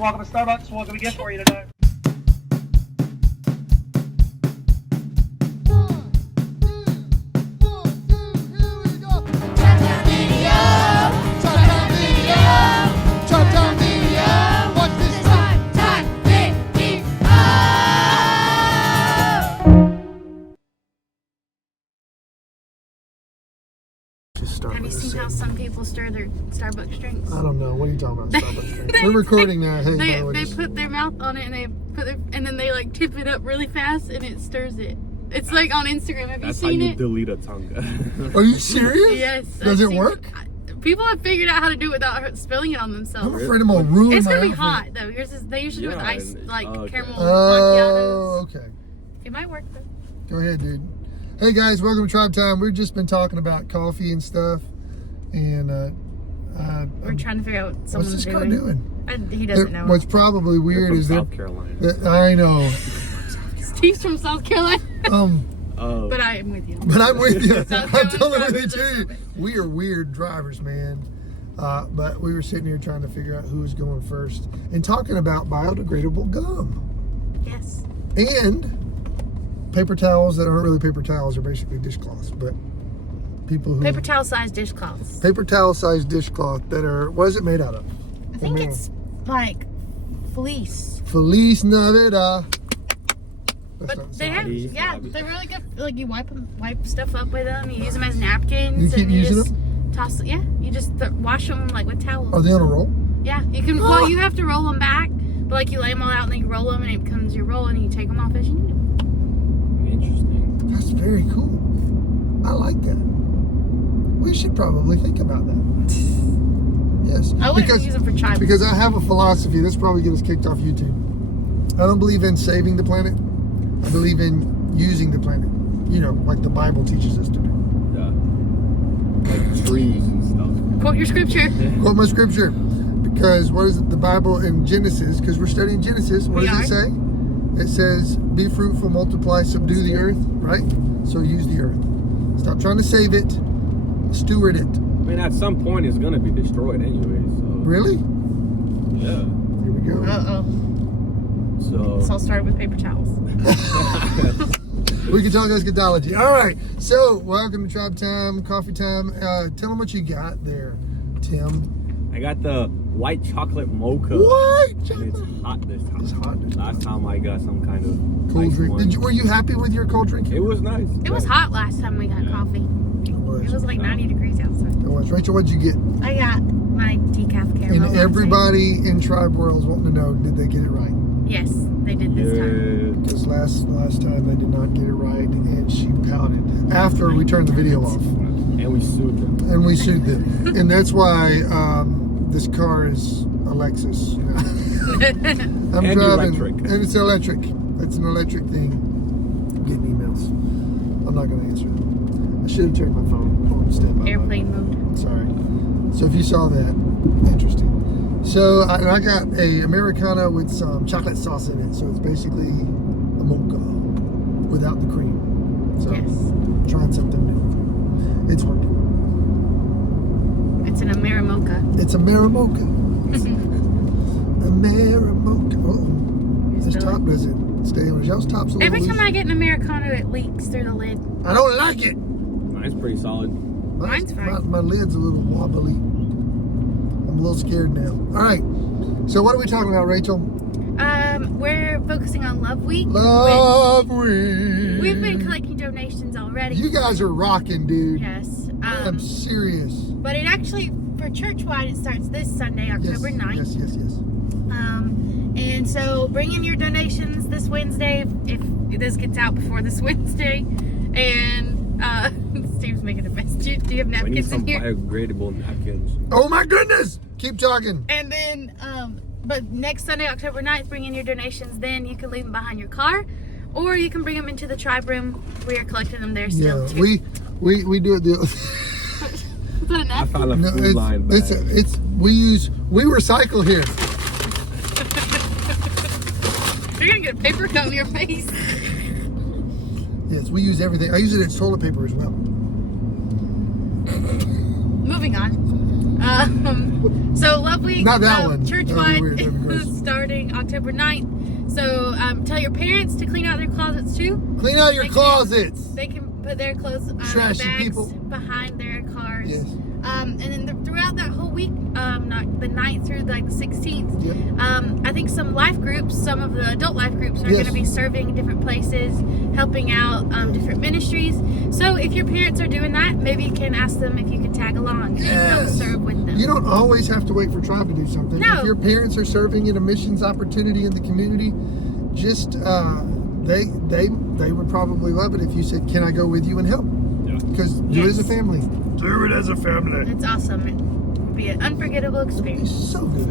Welcome to Starbucks. What can we get for you today? Have you seen how some people stir their Starbucks drinks? I don't know. What are you talking about? Starbucks drink. We're recording now. Hey, They put their mouth on it and then they like tip it up really fast and it stirs it. It's like on Instagram. Have you seen it? That's how you delete a tongue. Are you serious? Yes. Does it work? People have figured out how to do it without spilling it on themselves. I'm afraid I'm gonna ruin It's my gonna be outfit. hot though. Yours is, they usually do it with ice, like caramel Oh, macchiatos. okay. It might work though. Go ahead, dude. Hey guys, welcome to Tribe Time. We've just been talking about coffee and stuff, and We're trying to figure out what someone's what's this car doing? He doesn't know. What's probably weird is South Carolina. that I know. Steve's from South Carolina. But I am with you. But I'm with you. South I'm totally with you Carolina too. We are weird drivers, man. But we were sitting here trying to figure out who was going first and talking about biodegradable gum Yes. and paper towels that aren't really paper towels, are basically dishcloths, but people who Paper towel sized dishcloths. paper towel sized dishcloth that are, what is it made out of? I think it's like fleece. Feliz Navidad. That's But not they have, Fleece, yeah, Navidad. they're really good. Like you wipe stuff up with them. You use them as napkins. You keep and you using just toss. Yeah, you just wash them like with towels. Are they on a roll? Yeah, you can. Well, you have to roll them back, but like you lay them all out and then you roll them and it becomes your roll and you take them off as you need them. Interesting. That's very cool. I like that. We should probably think about that. Yes. I wouldn't use them for tribe. Because I have a philosophy that's probably get us kicked off YouTube. I don't believe in saving the planet. I believe in using the planet. You know, like the Bible teaches us to do. Yeah. Like trees and stuff. Quote your scripture. Quote my scripture. Because what is it? The Bible in Genesis, because we're studying Genesis, what does it say? It says, be fruitful, multiply, subdue the earth, right? So use the earth. Stop trying to save it. Steward it. I mean, at some point, it's gonna be destroyed anyway. So. Really? Yeah. Here we go. So. It's all started with paper towels. We can talk eschatology. All right. So, welcome to Tribe Time, Coffee Time. Tell them what you got there, Tim. I got the white chocolate mocha. What? And it's hot this time. It's hot this time. Last time I got some kind of Cold ice drink. one. Were you happy with your cold drink? It was nice. It was hot last time we got coffee. It was like 90 degrees outside. It was. Rachel, what'd you get? I got my decaf caramel. And latte. everybody in Tribe World is wanting to know, did they get it right? Yes, they did this time. Because last time they did not get it right, and she pouted after we turned the video off. And we sued them. And we sued them. And that's why this car is a Lexus. I'm And driving, electric. and it's electric. It's an electric thing. I'm getting emails. I'm not going to answer them. I should have turned my phone on standby. Airplane mode. Sorry. So if you saw that, interesting. So I got a Americano with some chocolate sauce in it. So it's basically a mocha without the cream. So Yes. trying something new. It's working. It's an Amerimocha. It's a Maramocha. A Maramocha. Oh, this top doesn't stay on. Y'all's top's a little Every time loose. I get an Americano, it leaks through the lid. I don't like it. Mine's pretty solid. Mine's fine. My lid's a little wobbly. I'm a little scared now. All right. So what are we talking about, Rachel? We're focusing on Love Week. Love Week. which We've been collecting donations already. You guys are rocking, dude. Yes. I'm serious. But it actually, for churchwide, it starts this Sunday, October 9th. Yes. And so bring in your donations this Wednesday if this gets out before this Wednesday. And Steve's making a mess. Do you have We need napkins some in here? biodegradable napkins. Oh my goodness. Keep talking. And then, but next Sunday, October 9th, bring in your donations. Then you can leave them behind your car, or you can bring them into the tribe room. We are collecting them there still. Yeah, too. we do it the Is that a I napkin? found a no, food line bag. we recycle here. You're gonna get a paper cut on your face. Yes, we use everything. I use it as toilet paper as well. Moving on. So Love Week, Not that one. churchwide, That'd be weird. That'd be gross. is starting October 9th. So tell your parents to clean out their closets too. Clean out your They can- closets. They can put their clothes Trashy bags people. behind their cars. Yes. And then throughout that whole week, not the 9th through like the 16th, Yep. I think some life groups, some of the adult life groups are Yes. going to be serving in different places, helping out different ministries. So if your parents are doing that, maybe you can ask them if you can tag along and help Yes. serve with them. You don't always have to wait for Tribe to do something. No. If your parents are serving in a missions opportunity in the community, just they would probably love it if you said, "Can I go with you and help?" Yeah. Because do it as a Yes. family. Do it as a family. It's awesome. It will be an unforgettable It's experience. so good.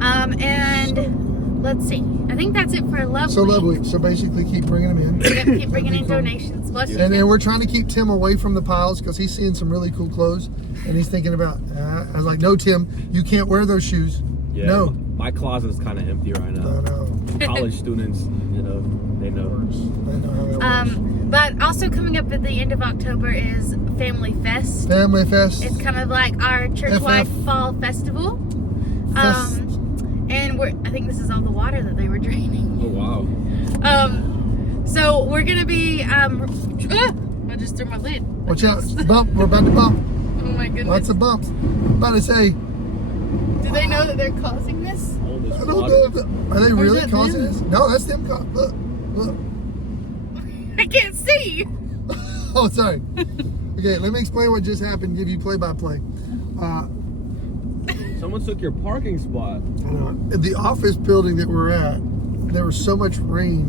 And let's see. I think that's it for Love So Week. Love Week. So basically, keep bringing them in. Yep, keep bringing in donations. Bless you. And we're trying to keep Tim away from the piles because he's seeing some really cool clothes, and he's thinking about. I was like, "No, Tim, you can't wear those shoes." Yeah, No. my closet is kind of empty right No, now. no. College students, you know, they know. I know how that works. But also coming up at the end of October is Family Fest. Family Fest. It's kind of like our church-wide FF. fall festival. Fest. And I think this is all the water that they were draining. Oh wow. So we're gonna be I just threw my lid. Watch out. Bump. We're about to bump. Oh my goodness. Lots of bumps. About to say, Do they know that they're causing this? All this I don't water. know. Are they Or is really that causing them? this? No, that's them. Look. Look. I can't see. Oh, sorry. Okay, let me explain what just happened. Give you play-by-play. Someone took your parking spot. In the office building that we're at, there was so much rain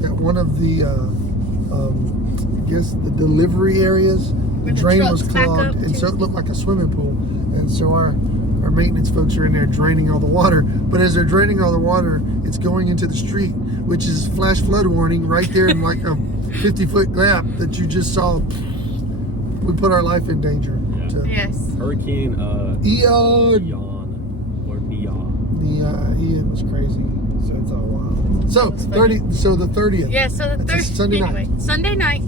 that one of the, I guess, the delivery areas, the Where the drain was trucks back clogged, up and to? so it looked like a swimming pool. And so our maintenance folks are in there draining all the water. But as they're draining all the water, it's going into the street, which is flash flood warning right there in like a 50-foot gap that you just saw. We put our life in danger. Yeah. To Yes. Hurricane Eon. Neon or Neon. Ian was crazy. So it's all wild. So That's funny. 30. So the 30th. Yeah, so the It's a Thursday Sunday night. anyway, Sunday night.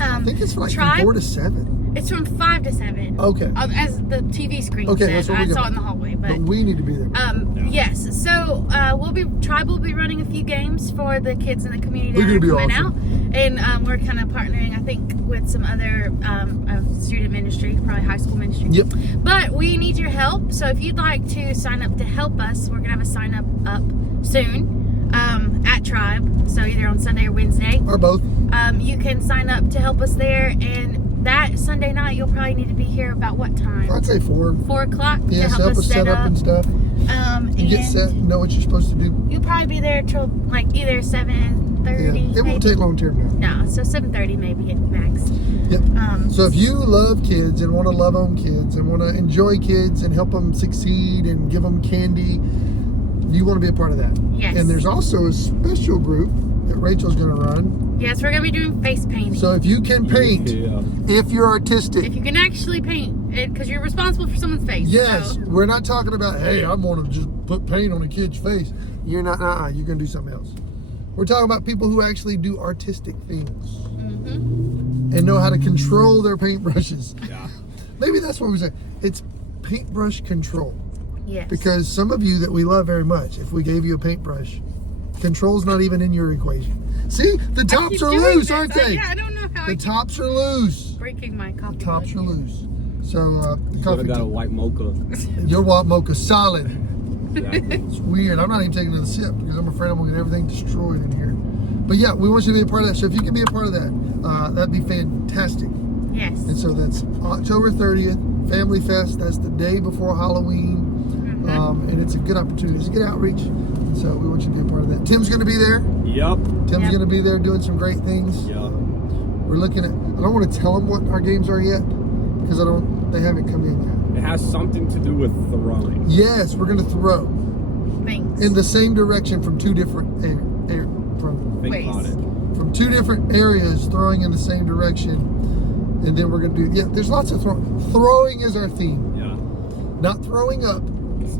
I think it's like Tribe, from 4 to 7. It's from 5 to 7. Okay. As the TV screen Okay, said. that's what I we're saw it doing. in the hallway, But we need to be there. yes. So Tribe will be running a few games for the kids in the community They're that gonna are be coming awesome. out, and we're kind of partnering, I think, with some other student ministry, probably high school ministry. Yep. But we need your help. So if you'd like to sign up to help us, we're gonna have a sign up soon at Tribe. So either on Sunday or Wednesday. Or both. You can sign up to help us there, and that Sunday night you'll probably need to be here about what time? I'd say 4. 4 o'clock Yeah, to so help us set up. and stuff. You get set, know what you're supposed to do. You'll probably be there till like either 7:30. Yeah. It won't take long to now. No, so 7:30 maybe at max. Yep. Um, So if you love kids and want to love on kids and want to enjoy kids and help them succeed and give them candy, you want to be a part of that. Yes. And there's also a special group that Rachel's going to run. yes, we're gonna be doing face painting. So if you can paint, Yeah. if you're artistic, if you can actually paint it, because you're responsible for someone's face. yes, So, we're not talking about, hey, I'm going to just put paint on a kid's face. You're not, you're going to do something else. We're talking about people who actually do artistic things mhm. and know how to control their paintbrushes. Yeah. Maybe that's what we say. It's paintbrush control. Yes. Because some of you that we love very much, if we gave you a paintbrush, control's not even in your equation. See, the I tops keep are doing loose, this. aren't they? I don't know how The I keep tops are loose. breaking my coffee. The tops mug are here. loose. So the Should coffee, have got a white mocha. your white mocha solid. Exactly. It's weird. I'm not even taking another sip because I'm afraid I'm gonna get everything destroyed in here. But yeah, we want you to be a part of that. So if you can be a part of that, that'd be fantastic. Yes. And so that's October 30th, Family Fest. That's the day before Halloween. And it's a good opportunity. It's a good outreach. And so we want you to be a part of that. Tim's going to be there. Yep. Tim's Yep. going to be there doing some great things. Yep. We're looking at, I don't want to tell them what our games are yet because they haven't come in yet. It has something to do with throwing. Yes, we're going to throw Things. in the same direction from two different Think Ways. about it. from two different areas, throwing in the same direction. And then we're going to do, there's lots of throwing. Throwing is our theme. Yeah. Not throwing up,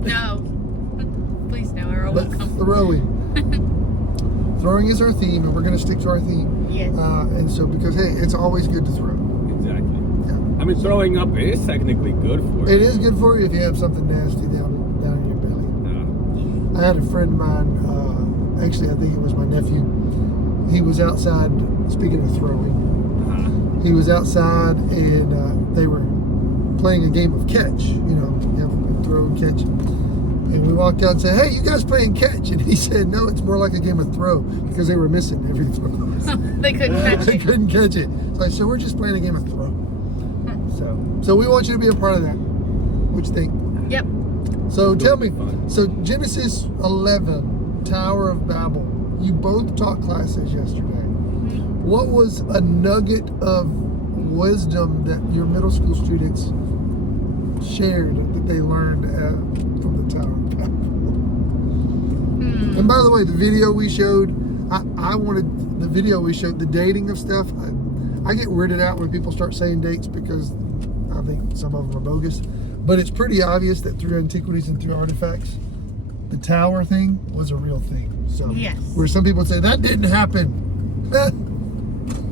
No. Please no, or I but won't come. throwing. Throwing is our theme, and we're going to stick to our theme. Yes. And so, because hey, it's always good to throw. Exactly. Yeah. I mean, throwing up is technically good for It you. is good for you if you have something nasty down in your belly. Yeah. I had a friend of mine, actually I think it was my nephew. He was outside, speaking of throwing, he was outside and they were playing a game of catch, you know, throw and catch. And we walked out and said, hey, you guys playing catch? And he said, no, it's more like a game of throw because they were missing every throw. They couldn't catch They it. couldn't catch it. It's like, so we're just playing a game of throw. So we want you to be a part of that. What you think? Yep. So tell me, Fun. so Genesis 11, Tower of Babel, you both taught classes yesterday. What was a nugget of wisdom that your middle school students shared that they learned from the Tower of Babel? And by the way, the video we showed, I wanted the video we showed, the dating of stuff. I get weirded out when people start saying dates because I think some of them are bogus. But it's pretty obvious that through antiquities and through artifacts, the tower thing was a real thing. So Yes. where some people say that didn't happen.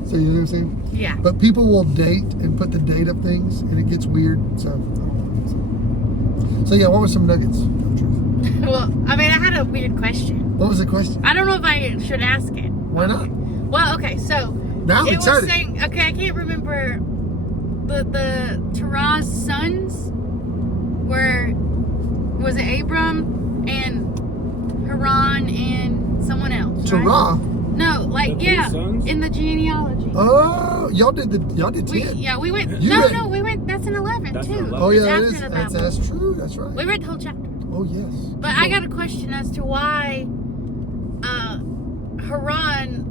So you know what I'm saying? Yeah. But people will date and put the date of things, and it gets weird. So, I don't know. So yeah, what were some nuggets of truth? Well, I mean, I had a weird question. What was the question? I don't know if I should ask it. Why not? Well, okay, so Now I'm it excited. was saying, okay, I can't remember the Terah's sons were, was it Abram and Haran and someone else? Right? Terah. No, like The three yeah, sons? in the genealogy. Oh, y'all did 10. We went. You No, read- no, we went. That's in 11 That's too. in 11. Oh It's yeah, it after is. the That's Babel. true. That's right. We read the whole chapter. Oh yes. But I got a question as to why Haran.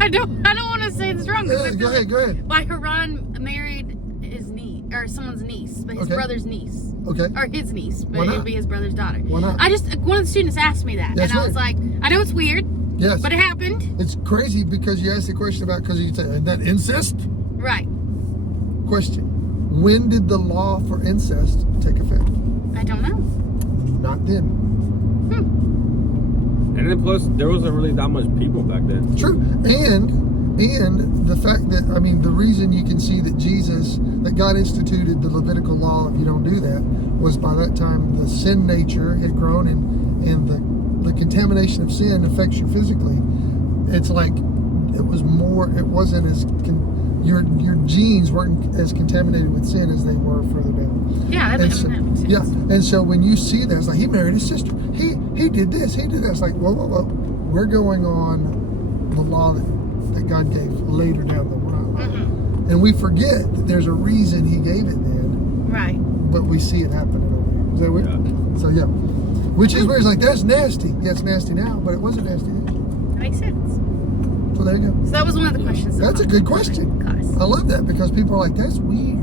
I don't want to say this wrong. 'cause I Yeah, feel go ahead. Why Haran married his niece or someone's niece, but his Okay. brother's niece, Okay. or his niece, but Why it not? would be his brother's daughter. Why not? One of the students asked me that, That's and I was right. like, I know it's weird, Yes. but it happened. It's crazy because you asked the question about because you say that incest Right. question. When did the law for incest take effect? I don't know. Not then. And then plus, there wasn't really that much people back then. True. And the fact that, I mean, the reason you can see that that God instituted the Levitical law, if you don't do that, was by that time the sin nature had grown and the contamination of sin affects you physically. It's like, it wasn't as, your genes weren't as contaminated with sin as they were further down. Yeah, that makes sense. Yeah, and so when you see that, it's like, he married his sister. He did this, he did that. It's like, whoa. We're going on the law that God gave later down the road. Mm-hmm. And we forget that there's a reason he gave it then, Right. but we see it happening over here. Is that weird? Yeah. So, yeah. Which is where it's like, that's nasty. Yeah, it's nasty now, but it wasn't nasty then. That makes sense. So there you go. So that was one of the questions. That's a good question. Class. I love that because people are like, that's weird.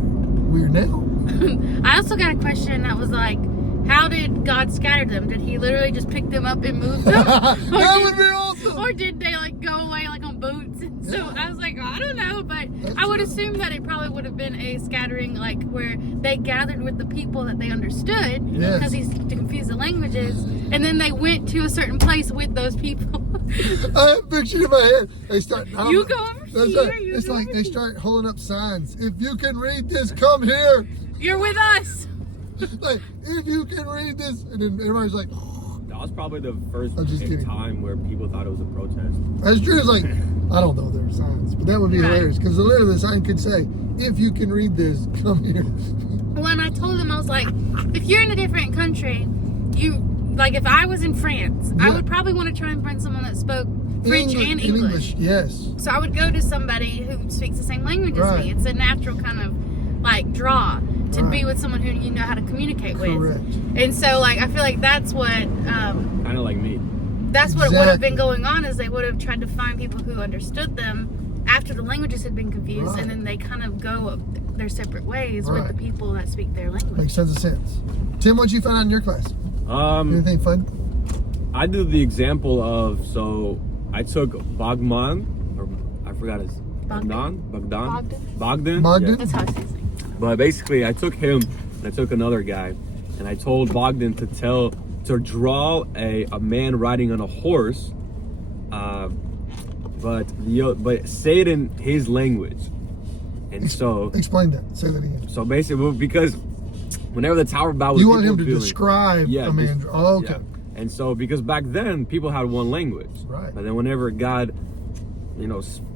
Weird now. I also got a question that was like, how did God scatter them? Did he literally just pick them up and move them? That would be awesome. Or did they like go away like on boats? And so Yeah. I was like, I don't know, but That's I would true. assume that it probably would have been a scattering like where they gathered with the people that they understood Yes. because he's to confuse the languages, and then they went to a certain place with those people. I have pictured in my head. They start. I don't You know. go over That's here, right. you It's go like over they here. start holding up signs. If you can read this, come here. You're with us. Like, if you can read this, and then everybody's like, That was probably the first I'm just kidding. time where people thought it was a protest. that's true. It's like, I don't know their signs, but that would be Right. hilarious because literally the sign could say, if you can read this, come here. When I told them, I was like, if you're in a different country, like if I was in France, I Yeah. would probably want to try and find someone that spoke French and English. Yes. So I would go to somebody who speaks the same language as Right. me. It's a natural kind of like draw to Right. be with someone who you know how to communicate Correct. with. And so like I feel like that's what Kind of like me. would have Exactly. been going on, is they would have tried to find people who understood them after the languages had been confused, Right. and then they kind of go their separate ways with Right. the people that speak their language. Makes tons of sense. Tim, what'd you find out in your class? Anything fun? I did the example of, so I took Bogman, or I forgot his Bogdan. Bogdan. Bogdan? Yeah. That's how it's using. But basically, I took him and I took another guy, and I told Bogdan to draw a man riding on a horse, but say it in his language. And so Explain that. Say that again. So basically, because whenever the Tower of Babel, You want him to people describe yeah, a man. just- Oh, okay. yeah. And so because back then people had one language, Right. But then whenever God,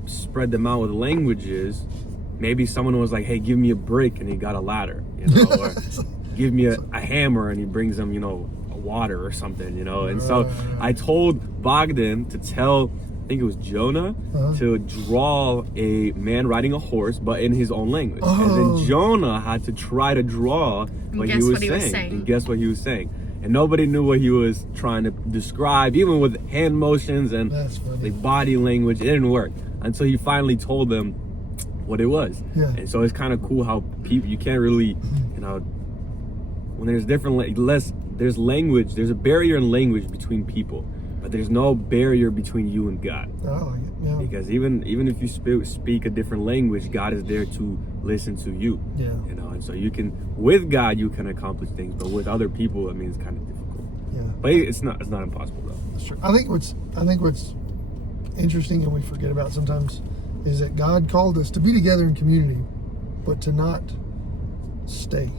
spread them out with languages, maybe someone was like, "Hey, give me a brick," and he got a ladder, or give me a hammer, and he brings them, water or something, And so I told Bogdan to tell, I think it was Jonah, to draw a man riding a horse, but in his own language. And Oh. then Jonah had to try to draw what he was saying. And guess what he was saying? And nobody knew what he was trying to describe, even with hand motions and That's funny. the body language. It didn't work until he finally told them what it was. Yeah. And so it's kind of cool how people, you can't really, when there's there's language, there's a barrier in language between people, but there's no barrier between you and God. I like it. Yeah. Because even if you speak a different language, God is there to listen to you. Yeah. And so with God you can accomplish things, but with other people, it's kind of difficult. Yeah. But it's not impossible though. That's true. I think what's interesting and we forget about sometimes is that God called us to be together in community, but to not stay.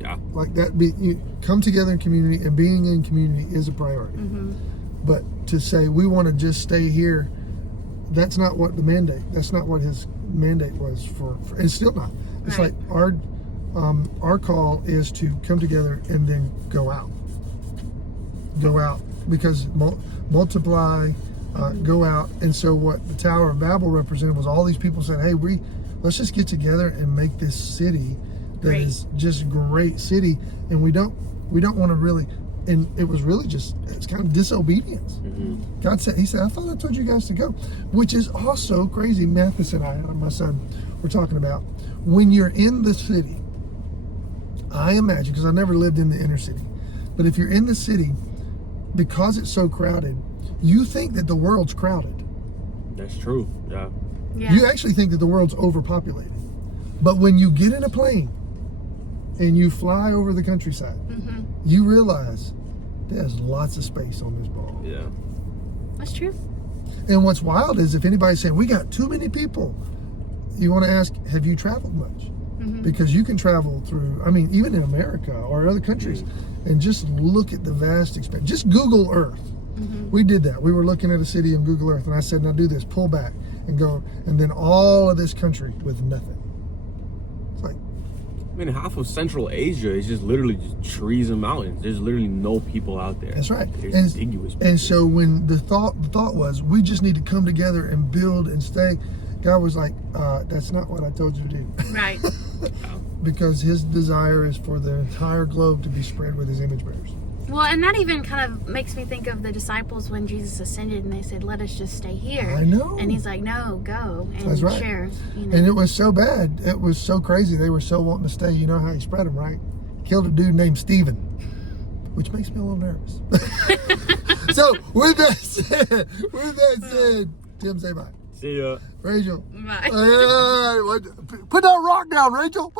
Yeah. Like that, you come together in community, and being in community is a priority. Mm-hmm. But to say we want to just stay here, that's not what the mandate. That's not what his mandate was for and still not. It's Right. like our call is to come together and then go out. Go out because multiply, go out. And so what the Tower of Babel represented was all these people said, "Hey, let's just get together and make this city that Great. is just great city." And we don't want to really. And it was really it's kind of disobedience. Mm-hmm. God said, He said, "I thought I told you guys to go," which is also crazy. Mathis and I, my son, were talking about when you're in the city. I imagine, because I never lived in the inner city, but if you're in the city, because it's so crowded, you think that the world's crowded. That's true. Yeah. Yeah. You actually think that the world's overpopulated. But when you get in a plane and you fly over the countryside, Mm-hmm. you realize there's lots of space on this ball. Yeah. That's true. And what's wild is if anybody's saying, "We got too many people," you want to ask, have you traveled much? Mm-hmm. Because you can travel through, even in America or other countries, and just look at the vast expanse. Just Google Earth. Mm-hmm. We did that. We were looking at a city on Google Earth, and I said, "Now do this, pull back and go," and then all of this country with nothing. It's like, Half of Central Asia is just literally just trees and mountains. There's literally no people out there. that's right. There's And, contiguous people. and so when the thought was, we just need to come together and build and stay, God was like, "That's not what I told you to do." Right. Because His desire is for the entire globe to be spread with His image bearers. Well, and that even kind of makes me think of the disciples when Jesus ascended and they said, "Let us just stay here." I know. And He's like, "No, go and That's right. share." And it was so bad. It was so crazy. They were so wanting to stay. You know how He spread them, right? Killed a dude named Stephen, which makes me a little nervous. So with that said, Tim, say bye. See ya. Rachel. Bye. Put that rock down, Rachel.